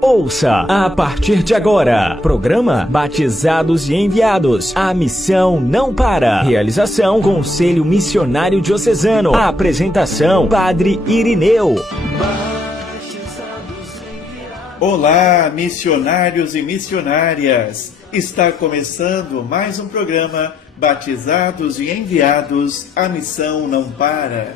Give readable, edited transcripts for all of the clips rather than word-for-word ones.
Ouça a partir de agora, programa Batizados e Enviados. A missão não para. Realização Conselho Missionário Diocesano. A apresentação Padre Irineu. Olá, missionários e missionárias. Está começando mais um programa Batizados e Enviados. A missão não para.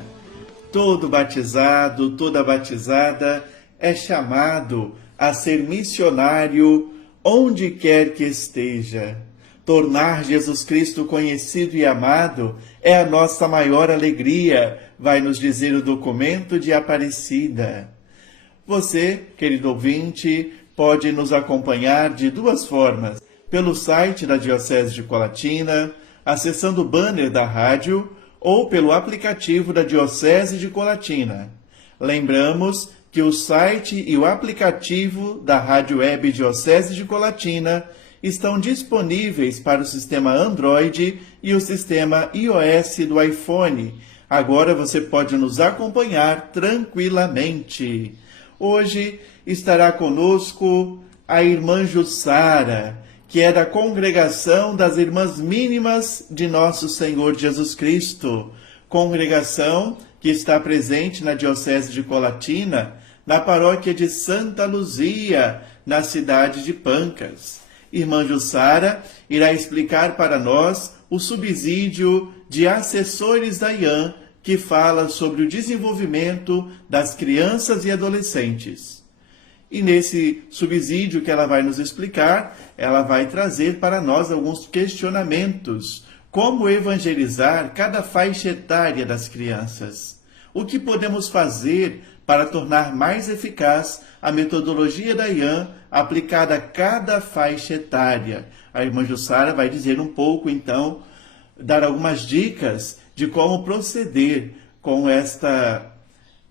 Todo batizado, toda batizada é chamado a ser missionário onde quer que esteja. Tornar Jesus Cristo conhecido e amado é a nossa maior alegria, vai nos dizer o documento de Aparecida. Você, querido ouvinte, pode nos acompanhar de duas formas: pelo site da Diocese de Colatina, acessando o banner da rádio, ou pelo aplicativo da Diocese de Colatina. Lembramos que o site e o aplicativo da Rádio Web Diocese de Colatina estão disponíveis para o sistema Android e o sistema iOS do iPhone. Agora você pode nos acompanhar tranquilamente. Hoje estará conosco a irmã Jussara, que é da Congregação das Irmãs Mínimas de Nosso Senhor Jesus Cristo, congregação que está presente na Diocese de Colatina, na paróquia de Santa Luzia, na cidade de Pancas. Irmã Jussara irá explicar para nós o subsídio de assessores da IAN, que fala sobre o desenvolvimento das crianças e adolescentes. E nesse subsídio que ela vai nos explicar, ela vai trazer para nós alguns questionamentos. Como evangelizar cada faixa etária das crianças? O que podemos fazer para tornar mais eficaz a metodologia da IAN aplicada a cada faixa etária? A irmã Jussara vai dizer um pouco, então, dar algumas dicas de como proceder com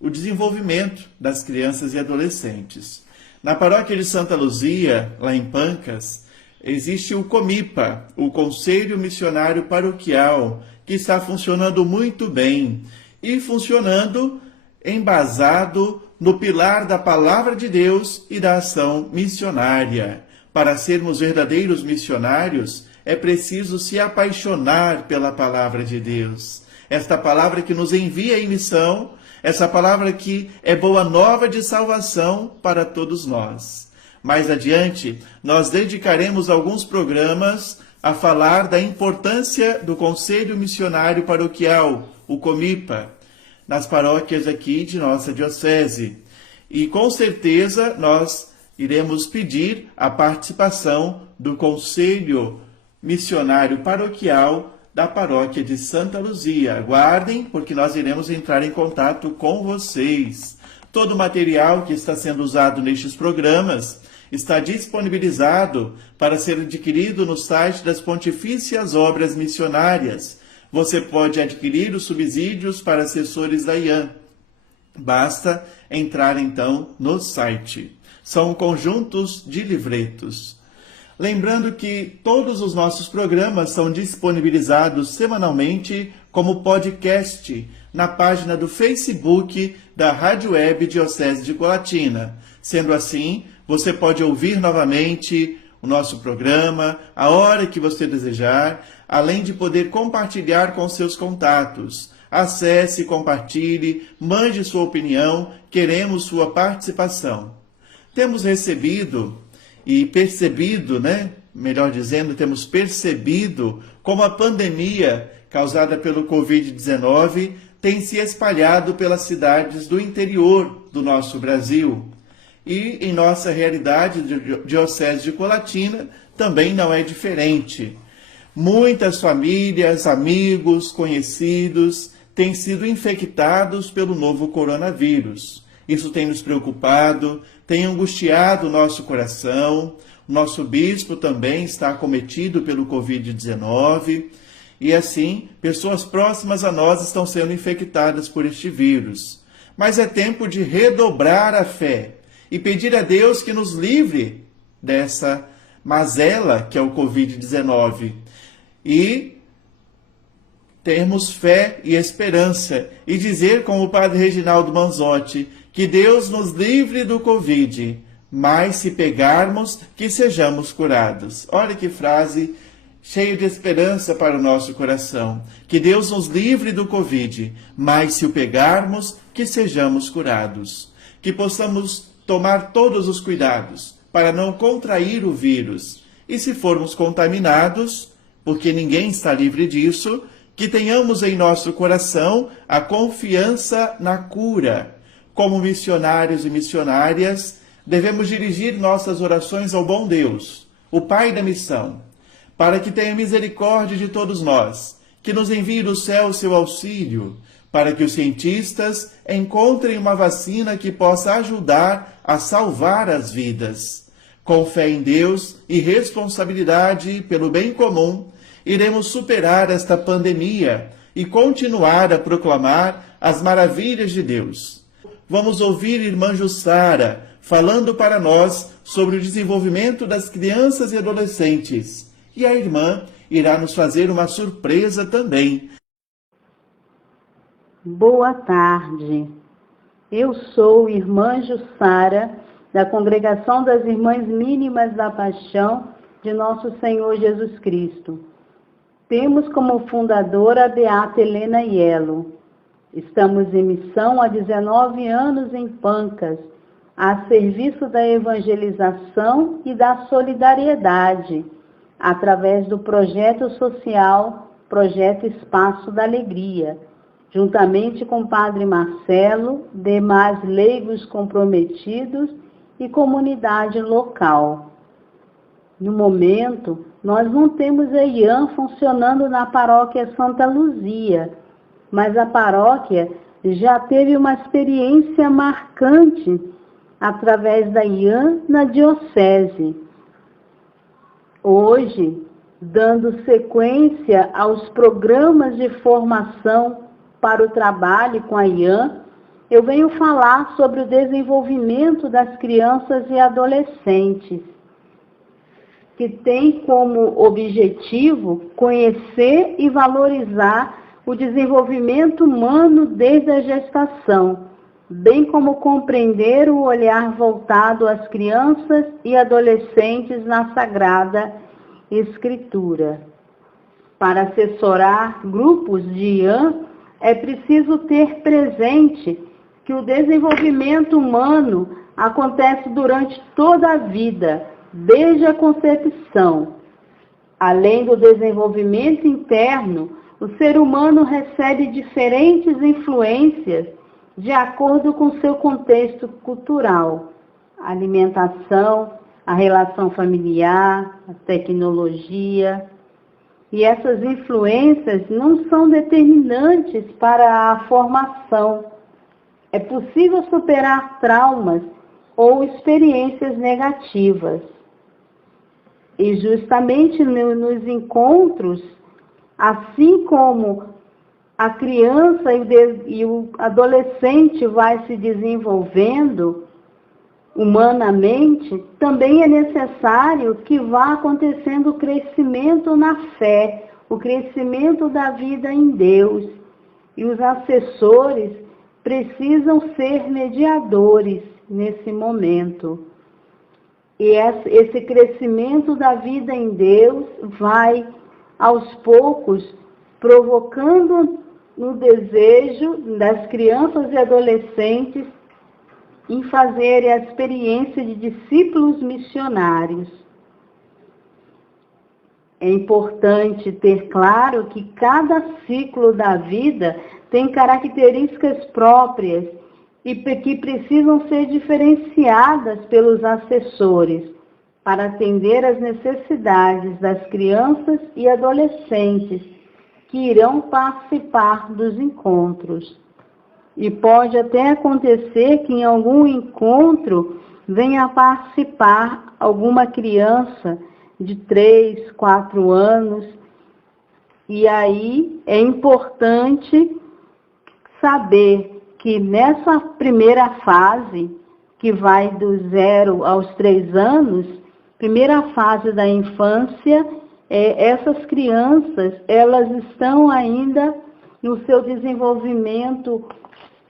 o desenvolvimento das crianças e adolescentes. Na paróquia de Santa Luzia, lá em Pancas, existe o COMIPA, o Conselho Missionário Paroquial, que está funcionando muito bem e funcionando embasado no pilar da Palavra de Deus e da ação missionária. Para sermos verdadeiros missionários, é preciso se apaixonar pela Palavra de Deus. Esta palavra que nos envia em missão, essa palavra que é boa nova de salvação para todos nós. Mais adiante, nós dedicaremos alguns programas a falar da importância do Conselho Missionário Paroquial, o COMIPA, nas paróquias aqui de nossa diocese. E com certeza nós iremos pedir a participação do Conselho Missionário Paroquial da paróquia de Santa Luzia. Aguardem, porque nós iremos entrar em contato com vocês. Todo o material que está sendo usado nestes programas está disponibilizado para ser adquirido no site das Pontifícias Obras Missionárias. Você pode adquirir os subsídios para assessores da IAN. Basta entrar, então, no site. São conjuntos de livretos. Lembrando que todos os nossos programas são disponibilizados semanalmente como podcast na página do Facebook da Rádio Web Diocese de Colatina. Sendo assim, você pode ouvir novamente o nosso programa, a hora que você desejar, além de poder compartilhar com seus contatos. Acesse, compartilhe, mande sua opinião, queremos sua participação. Temos recebido e percebido, melhor dizendo, temos percebido como a pandemia causada pelo Covid-19 tem se espalhado pelas cidades do interior do nosso Brasil. E em nossa realidade de Diocese de Colatina também não é diferente. Muitas famílias, amigos, conhecidos têm sido infectados pelo novo coronavírus. Isso tem nos preocupado, tem angustiado o nosso coração. O nosso bispo também está acometido pelo Covid-19. E assim, pessoas próximas a nós estão sendo infectadas por este vírus. Mas é tempo de redobrar a fé e pedir a Deus que nos livre dessa mazela que é o Covid-19. E termos fé e esperança e dizer, como o Padre Reginaldo Manzotti, que Deus nos livre do Covid, mas se pegarmos, que sejamos curados. Olha que frase cheia de esperança para o nosso coração. Que Deus nos livre do Covid, mas se o pegarmos, que sejamos curados. Que possamos tomar todos os cuidados para não contrair o vírus. E se formos contaminados, porque ninguém está livre disso, que tenhamos em nosso coração a confiança na cura. Como missionários e missionárias, devemos dirigir nossas orações ao bom Deus, o Pai da missão, para que tenha misericórdia de todos nós, que nos envie do céu seu auxílio, para que os cientistas encontrem uma vacina que possa ajudar a salvar as vidas. Com fé em Deus e responsabilidade pelo bem comum, iremos superar esta pandemia e continuar a proclamar as maravilhas de Deus. Vamos ouvir irmã Jussara falando para nós sobre o desenvolvimento das crianças e adolescentes. E a irmã irá nos fazer uma surpresa também. Boa tarde. Eu sou irmã Jussara, da Congregação das Irmãs Mínimas da Paixão de Nosso Senhor Jesus Cristo. Temos como fundadora a Beata Helena Aiello. Estamos em missão há 19 anos em Pancas, a serviço da evangelização e da solidariedade, através do projeto social, Projeto Espaço da Alegria, juntamente com o Padre Marcelo, demais leigos comprometidos e comunidade local. No momento, nós não temos a IAM funcionando na paróquia Santa Luzia, mas a paróquia já teve uma experiência marcante através da IAM na diocese. Hoje, dando sequência aos programas de formação para o trabalho com a IAM, eu venho falar sobre o desenvolvimento das crianças e adolescentes, que tem como objetivo conhecer e valorizar o desenvolvimento humano desde a gestação, bem como compreender o olhar voltado às crianças e adolescentes na Sagrada Escritura. Para assessorar grupos de IAM, é preciso ter presente que o desenvolvimento humano acontece durante toda a vida, desde a concepção. Além do desenvolvimento interno, o ser humano recebe diferentes influências de acordo com seu contexto cultural, a alimentação, a relação familiar, a tecnologia. E essas influências não são determinantes para a formação. É possível superar traumas ou experiências negativas. E justamente nos encontros, assim como a criança e o adolescente vai se desenvolvendo humanamente, também é necessário que vá acontecendo o crescimento na fé, o crescimento da vida em Deus. E os assessores precisam ser mediadores nesse momento. E esse crescimento da vida em Deus vai, aos poucos, provocando no desejo das crianças e adolescentes em fazerem a experiência de discípulos missionários. É importante ter claro que cada ciclo da vida tem características próprias e que precisam ser diferenciadas pelos assessores para atender às necessidades das crianças e adolescentes que irão participar dos encontros. E pode até acontecer que em algum encontro venha a participar alguma criança de 3, 4 anos. E aí é importante saber que nessa primeira fase, que vai do 0 aos 3 anos, primeira fase da infância, essas crianças, elas estão ainda no seu desenvolvimento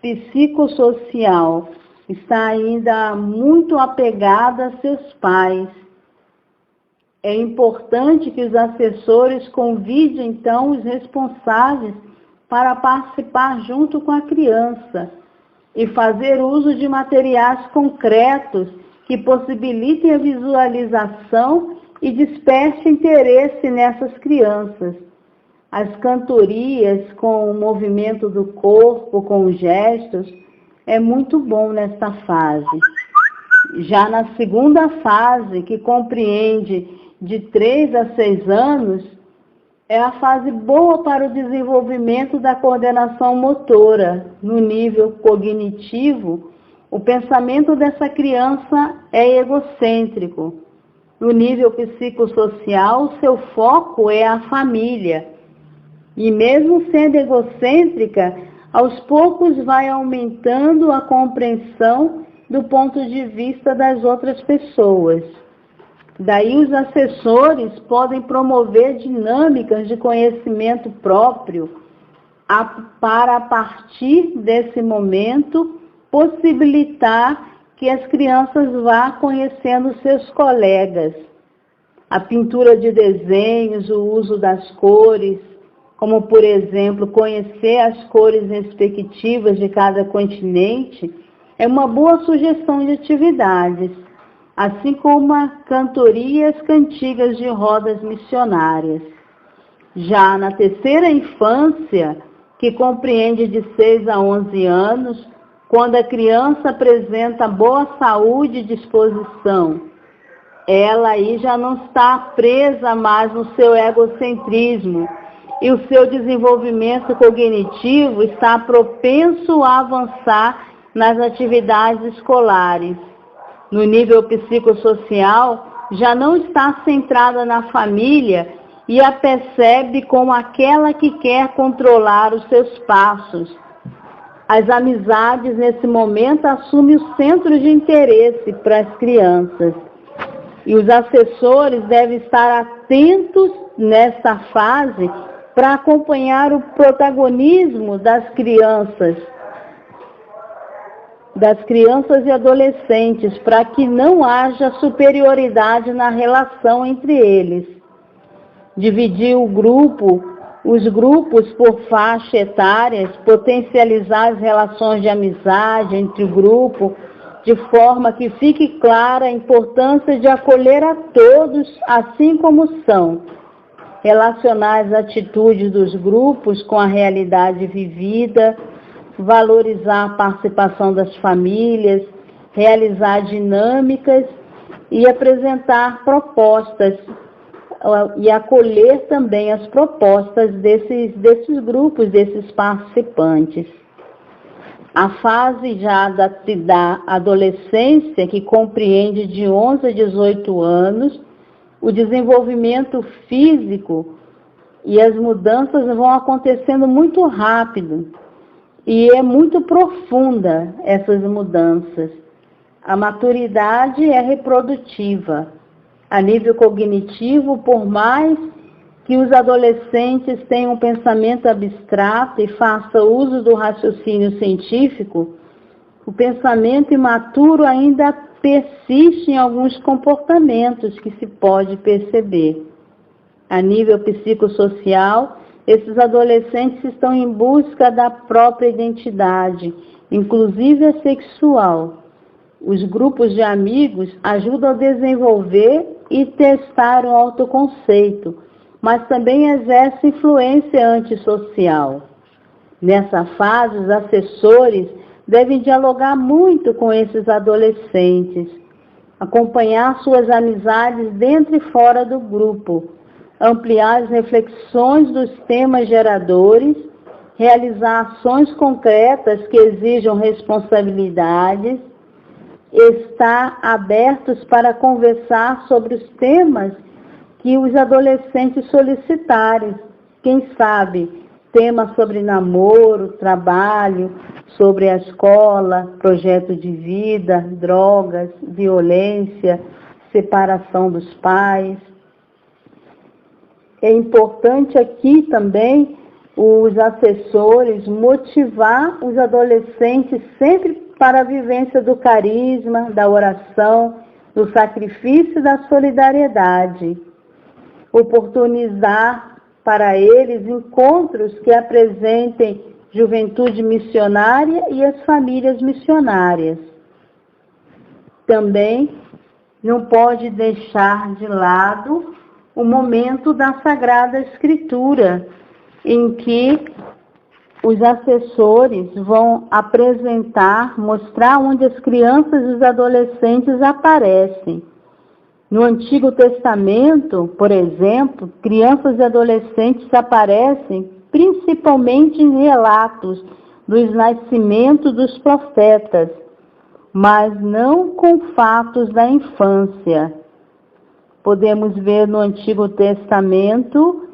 psicossocial. está ainda muito apegada a seus pais. É importante que os assessores convidem, então, os responsáveis para participar junto com a criança e fazer uso de materiais concretos que possibilitem a visualização e desperte interesse nessas crianças. As cantorias com o movimento do corpo, com os gestos, é muito bom nesta fase. Já na segunda fase, que compreende de 3 a 6 anos, é a fase boa para o desenvolvimento da coordenação motora. No nível cognitivo, o pensamento dessa criança é egocêntrico. No nível psicossocial, seu foco é a família. E mesmo sendo egocêntrica, aos poucos vai aumentando a compreensão do ponto de vista das outras pessoas. Daí os assessores podem promover dinâmicas de conhecimento próprio para, a partir desse momento, possibilitar que as crianças vá conhecendo seus colegas. A pintura de desenhos, o uso das cores, como, por exemplo, conhecer as cores respectivas de cada continente, é uma boa sugestão de atividades, assim como a cantoria e as cantigas de rodas missionárias. Já na terceira infância, que compreende de 6 a 11 anos, quando a criança apresenta boa saúde e disposição, ela aí já não está presa mais no seu egocentrismo e o seu desenvolvimento cognitivo está propenso a avançar nas atividades escolares. No nível psicossocial, já não está centrada na família e a percebe como aquela que quer controlar os seus passos. As amizades, nesse momento, assumem o centro de interesse para as crianças. E os assessores devem estar atentos nessa fase para acompanhar o protagonismo das crianças e adolescentes, para que não haja superioridade na relação entre eles. Dividir os grupos por faixa etárias, potencializar as relações de amizade entre o grupo, de forma que fique clara a importância de acolher a todos assim como são. Relacionar as atitudes dos grupos com a realidade vivida, valorizar a participação das famílias, realizar dinâmicas e apresentar propostas e acolher também as propostas desses grupos, desses participantes. A fase já da adolescência, que compreende de 11 a 18 anos, o desenvolvimento físico e as mudanças vão acontecendo muito rápido. E é muito profunda essas mudanças. A maturidade é reprodutiva. A nível cognitivo, por mais que os adolescentes tenham um pensamento abstrato e façam uso do raciocínio científico, o pensamento imaturo ainda persiste em alguns comportamentos que se pode perceber. A nível psicossocial, esses adolescentes estão em busca da própria identidade, inclusive a sexual. Os grupos de amigos ajudam a desenvolver e testar o autoconceito, mas também exerce influência antissocial. Nessa fase, os assessores devem dialogar muito com esses adolescentes, acompanhar suas amizades dentro e fora do grupo, ampliar as reflexões dos temas geradores, realizar ações concretas que exijam responsabilidades, estar abertos para conversar sobre os temas que os adolescentes solicitarem. Quem sabe, temas sobre namoro, trabalho, sobre a escola, projeto de vida, drogas, violência, separação dos pais. É importante aqui também os assessores motivar os adolescentes sempre para a vivência do carisma, da oração, do sacrifício e da solidariedade. Oportunizar para eles encontros que apresentem juventude missionária e as famílias missionárias. Também não pode deixar de lado o momento da Sagrada Escritura, em que os assessores vão apresentar, mostrar onde as crianças e os adolescentes aparecem. No Antigo Testamento, por exemplo, crianças e adolescentes aparecem principalmente em relatos dos nascimentos dos profetas, mas não com fatos da infância. Podemos ver no Antigo Testamento,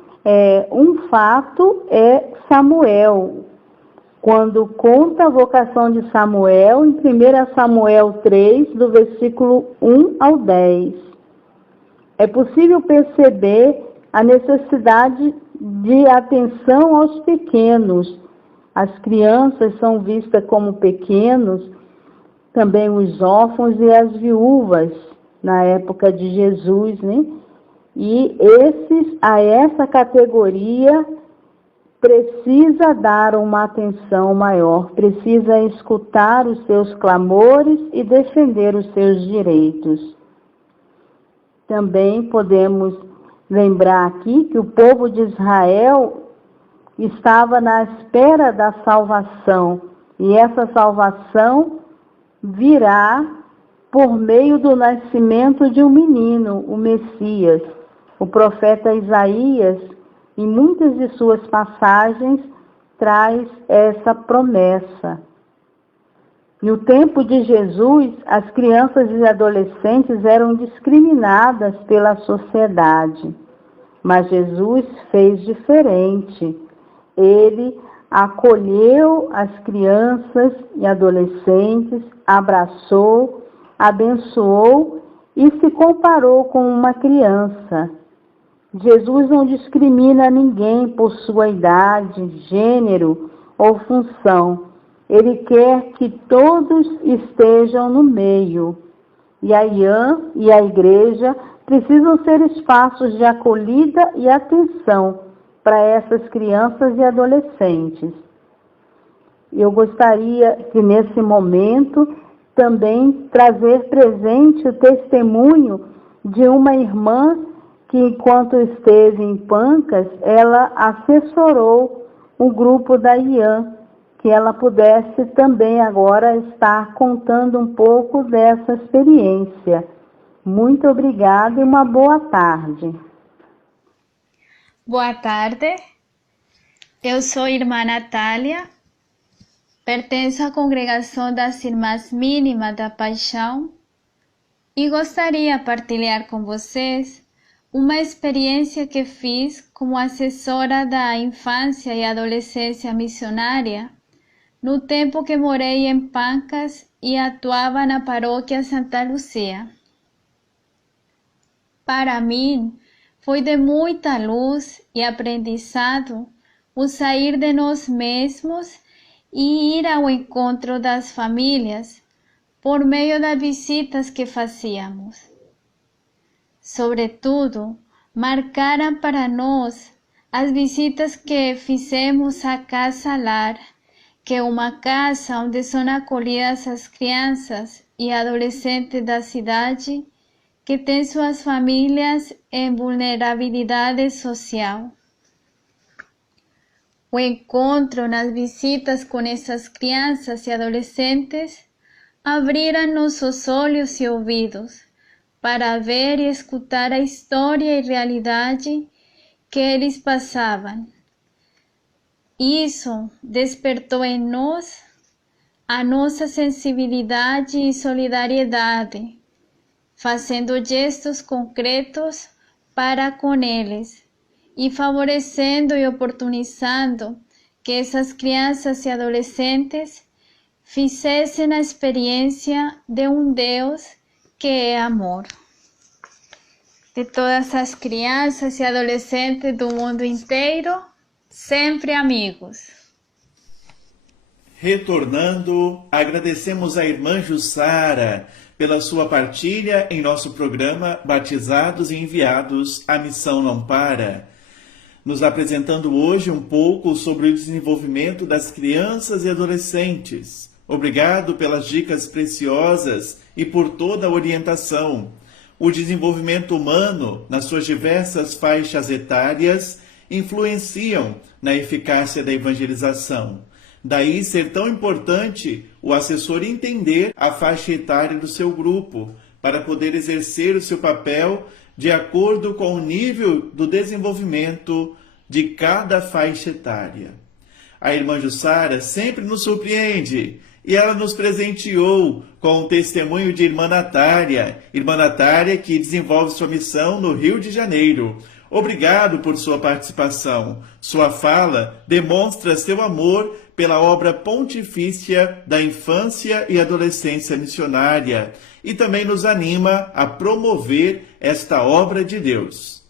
um fato é Samuel, quando conta a vocação de Samuel, em 1 Samuel 3, do versículo 1 ao 10. É possível perceber a necessidade de atenção aos pequenos. As crianças são vistas como pequenos, também os órfãos e as viúvas, na época de Jesus, né? E a essa categoria precisa dar uma atenção maior, precisa escutar os seus clamores e defender os seus direitos. Também podemos lembrar aqui que o povo de Israel estava na espera da salvação, e essa salvação virá por meio do nascimento de um menino, o Messias. O profeta Isaías, em muitas de suas passagens, traz essa promessa. No tempo de Jesus, as crianças e adolescentes eram discriminadas pela sociedade, mas Jesus fez diferente. Ele acolheu as crianças e adolescentes, abraçou, abençoou e se comparou com uma criança. Jesus não discrimina ninguém por sua idade, gênero ou função. Ele quer que todos estejam no meio. E a IAM e a igreja precisam ser espaços de acolhida e atenção para essas crianças e adolescentes. Eu gostaria que nesse momento também trazer presente o testemunho de uma irmã que, enquanto esteve em Pancas, ela assessorou o grupo da IAM, que ela pudesse também agora estar contando um pouco dessa experiência. Muito obrigada e uma boa tarde. Boa tarde, eu sou a irmã Natália, pertenço à congregação das Irmãs Mínimas da Paixão e gostaria de partilhar com vocês uma experiência que fiz como assessora da infância e adolescência missionária no tempo que morei em Pancas e atuava na paróquia Santa Luzia. Para mim, foi de muita luz e aprendizado o sair de nós mesmos e ir ao encontro das famílias por meio das visitas que fazíamos. Sobretudo, marcaram para nós as visitas que fizemos à Casa Lar, que é uma casa onde são acolhidas as crianças e adolescentes da cidade que têm suas famílias em vulnerabilidade social. O encontro nas visitas com essas crianças e adolescentes abriram nossos olhos e ouvidos para ver e escutar a história e realidade que eles passavam. Isso despertou em nós a nossa sensibilidade e solidariedade, fazendo gestos concretos para com eles e favorecendo e oportunizando que essas crianças e adolescentes fizessem a experiência de um Deus que é amor. De todas as crianças e adolescentes do mundo inteiro, sempre amigos. Retornando, agradecemos a irmã Jussara pela sua partilha em nosso programa Batizados e Enviados, a Missão Não Para, nos apresentando hoje um pouco sobre o desenvolvimento das crianças e adolescentes. Obrigado pelas dicas preciosas e por toda a orientação. O desenvolvimento humano, nas suas diversas faixas etárias, influenciam na eficácia da evangelização. Daí ser tão importante o assessor entender a faixa etária do seu grupo, para poder exercer o seu papel de acordo com o nível do desenvolvimento de cada faixa etária. A irmã Jussara sempre nos surpreende e ela nos presenteou com o testemunho de irmã Natália que desenvolve sua missão no Rio de Janeiro. Obrigado por sua participação. Sua fala demonstra seu amor pela obra pontifícia da infância e adolescência missionária e também nos anima a promover esta obra de Deus.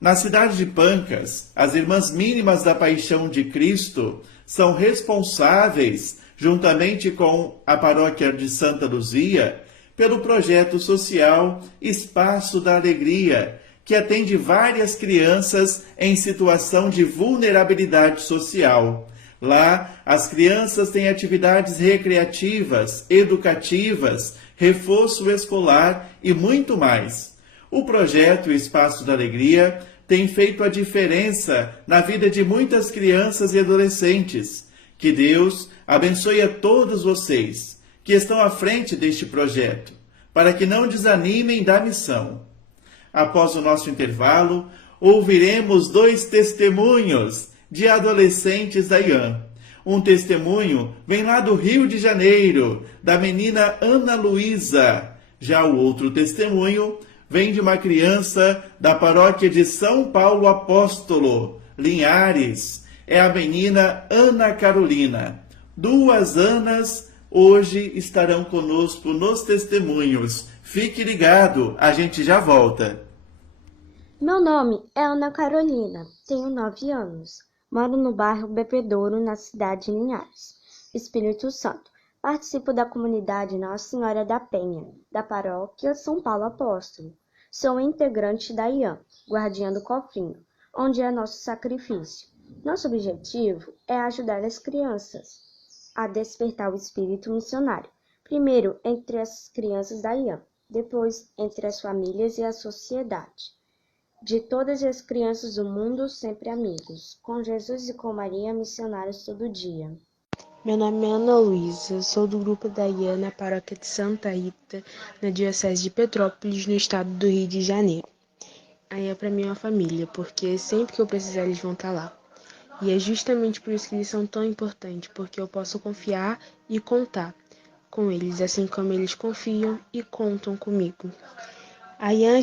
Na cidade de Pancas, as Irmãs Mínimas da Paixão de Cristo são responsáveis, juntamente com a paróquia de Santa Luzia, pelo projeto social Espaço da Alegria, que atende várias crianças em situação de vulnerabilidade social. Lá, as crianças têm atividades recreativas, educativas, reforço escolar e muito mais. O projeto Espaço da Alegria tem feito a diferença na vida de muitas crianças e adolescentes. Que Deus abençoe a todos vocês que estão à frente deste projeto, para que não desanimem da missão. Após o nosso intervalo, ouviremos 2 testemunhos de adolescentes da IAM. Um testemunho vem lá do Rio de Janeiro, da menina Ana Luísa. Já o outro testemunho vem de uma criança da paróquia de São Paulo Apóstolo, Linhares. É a menina Ana Carolina. 2 Anas hoje estarão conosco nos testemunhos. Fique ligado, a gente já volta. Meu nome é Ana Carolina, tenho 9 anos. Moro no bairro Bebedouro, na cidade de Linhares, Espírito Santo. Participo da comunidade Nossa Senhora da Penha, da paróquia São Paulo Apóstolo. Sou integrante da IAM, Guardiã do Cofrinho, onde é nosso sacrifício. Nosso objetivo é ajudar as crianças a despertar o espírito missionário, primeiro entre as crianças da IAM, depois entre as famílias e a sociedade. De todas as crianças do mundo, sempre amigos, com Jesus e com Maria, missionários todo dia. Meu nome é Ana Luísa, sou do grupo da IAM na paróquia de Santa Rita, na diocese de Petrópolis, no estado do Rio de Janeiro. A IAM para mim é uma família, porque sempre que eu precisar eles vão estar lá. E é justamente por isso que eles são tão importantes, porque eu posso confiar e contar com eles, assim como eles confiam e contam comigo. A IAM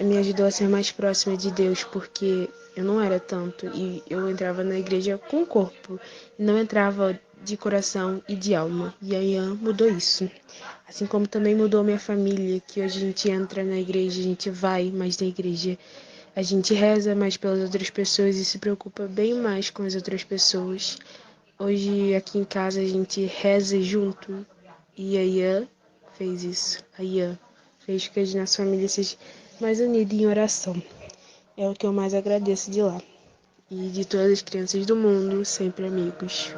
me ajudou a ser mais próxima de Deus, porque eu não era tanto, e eu entrava na igreja com o corpo, e não entrava de coração e de alma, e a IAM mudou isso. Assim como também mudou minha família, que hoje a gente entra na igreja, a gente vai mais na igreja, a gente reza mais pelas outras pessoas e se preocupa bem mais com as outras pessoas. Hoje aqui em casa a gente reza junto, e a IAM fez isso, a IAM fez que a nossa família seja mais unida em oração. É o que eu mais agradeço de lá. E de todas as crianças do mundo, sempre amigos.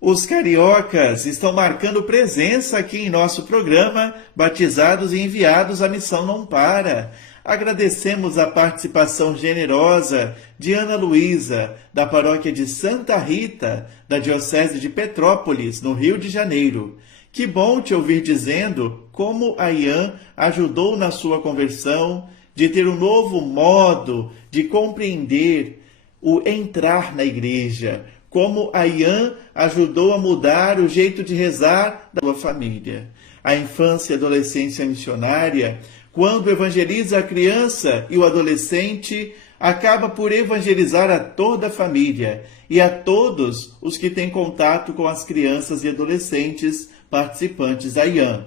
Os cariocas estão marcando presença aqui em nosso programa Batizados e Enviados, a Missão Não Para. Agradecemos a participação generosa de Ana Luísa, da paróquia de Santa Rita, da diocese de Petrópolis, no Rio de Janeiro. Que bom te ouvir dizendo como a IAM ajudou na sua conversão, de ter um novo modo de compreender o entrar na igreja, como a IAM ajudou a mudar o jeito de rezar da sua família. A infância e adolescência missionária, quando evangeliza a criança e o adolescente, acaba por evangelizar a toda a família e a todos os que têm contato com as crianças e adolescentes participantes da IAM.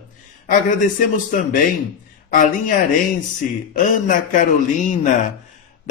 Agradecemos também a linharense Ana Carolina,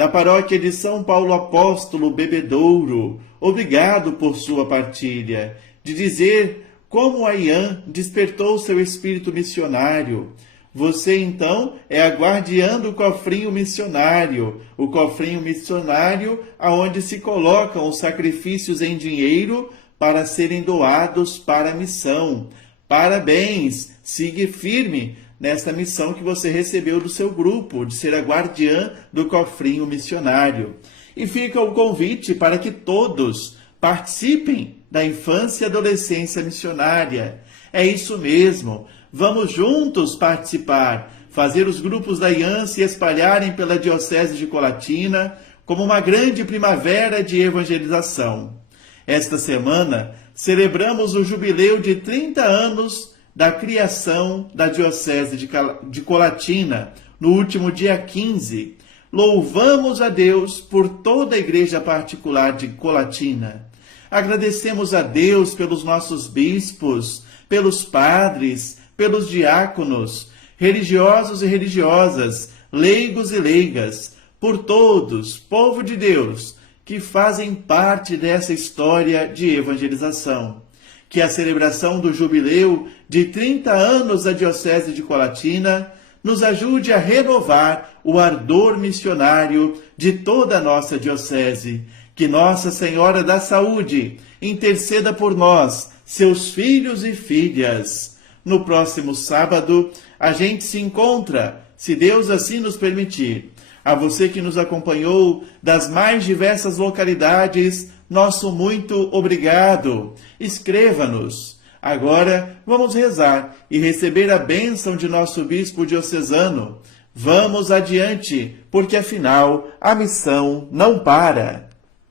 da paróquia de São Paulo Apóstolo Bebedouro, obrigado por sua partilha, de dizer como a IAN despertou seu espírito missionário. Você, então, é a guardiã do cofrinho missionário, o cofrinho missionário aonde se colocam os sacrifícios em dinheiro para serem doados para a missão. Parabéns! Siga firme nesta missão que você recebeu do seu grupo, de ser a guardiã do cofrinho missionário. E fica o convite para que todos participem da infância e adolescência missionária. É isso mesmo. Vamos juntos participar, fazer os grupos da IAN se espalharem pela Diocese de Colatina como uma grande primavera de evangelização. Esta semana, celebramos o jubileu de 30 anos da criação da Diocese de Colatina, no último dia 15. Louvamos a Deus por toda a Igreja Particular de Colatina. Agradecemos a Deus pelos nossos bispos, pelos padres, pelos diáconos, religiosos e religiosas, leigos e leigas, por todos, povo de Deus, que fazem parte dessa história de evangelização. Que a celebração do jubileu de 30 anos da Diocese de Colatina nos ajude a renovar o ardor missionário de toda a nossa diocese. Que Nossa Senhora da Saúde interceda por nós, seus filhos e filhas. No próximo sábado, a gente se encontra, se Deus assim nos permitir. A você que nos acompanhou das mais diversas localidades, nosso muito obrigado. Escreva-nos. Agora, vamos rezar e receber a bênção de nosso bispo diocesano. Vamos adiante, porque afinal, a missão não para.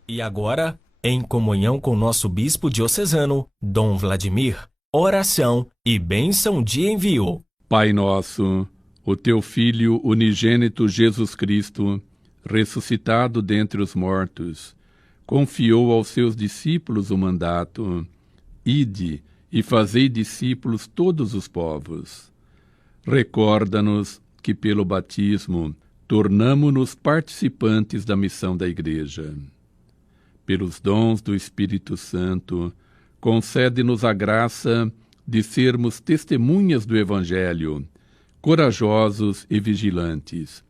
E agora, em comunhão com nosso bispo diocesano, Dom Vladimir, oração e bênção de envio. Pai nosso, o teu Filho unigênito Jesus Cristo, ressuscitado dentre os mortos, confiou aos seus discípulos o mandato: ide e fazei discípulos todos os povos. Recorda-nos que pelo batismo tornamo-nos participantes da missão da Igreja. Pelos dons do Espírito Santo, concede-nos a graça de sermos testemunhas do Evangelho, corajosos e vigilantes,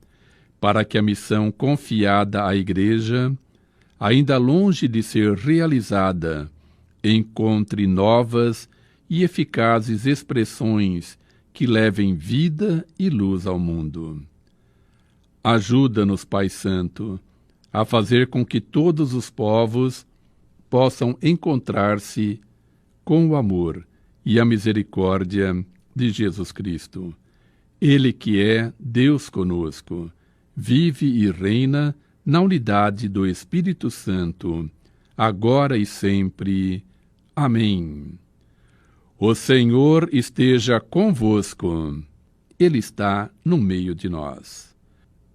para que a missão confiada à Igreja, ainda longe de ser realizada, encontre novas e eficazes expressões que levem vida e luz ao mundo. Ajuda-nos, Pai Santo, a fazer com que todos os povos possam encontrar-se com o amor e a misericórdia de Jesus Cristo. Ele que é Deus conosco, vive e reina na unidade do Espírito Santo, agora e sempre. Amém. O Senhor esteja convosco. Ele está no meio de nós.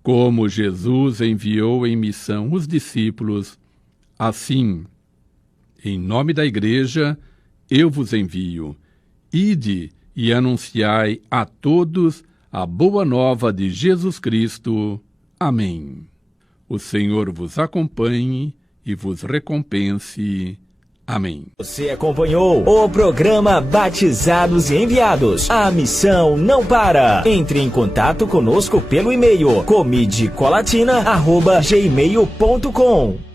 Como Jesus enviou em missão os discípulos, assim, em nome da Igreja, eu vos envio. Ide e anunciai a todos a boa nova de Jesus Cristo. Amém. O Senhor vos acompanhe e vos recompense. Amém. Você acompanhou o programa Batizados e Enviados. A missão não para. Entre em contato conosco pelo e-mail comidecolatina@gmail.com.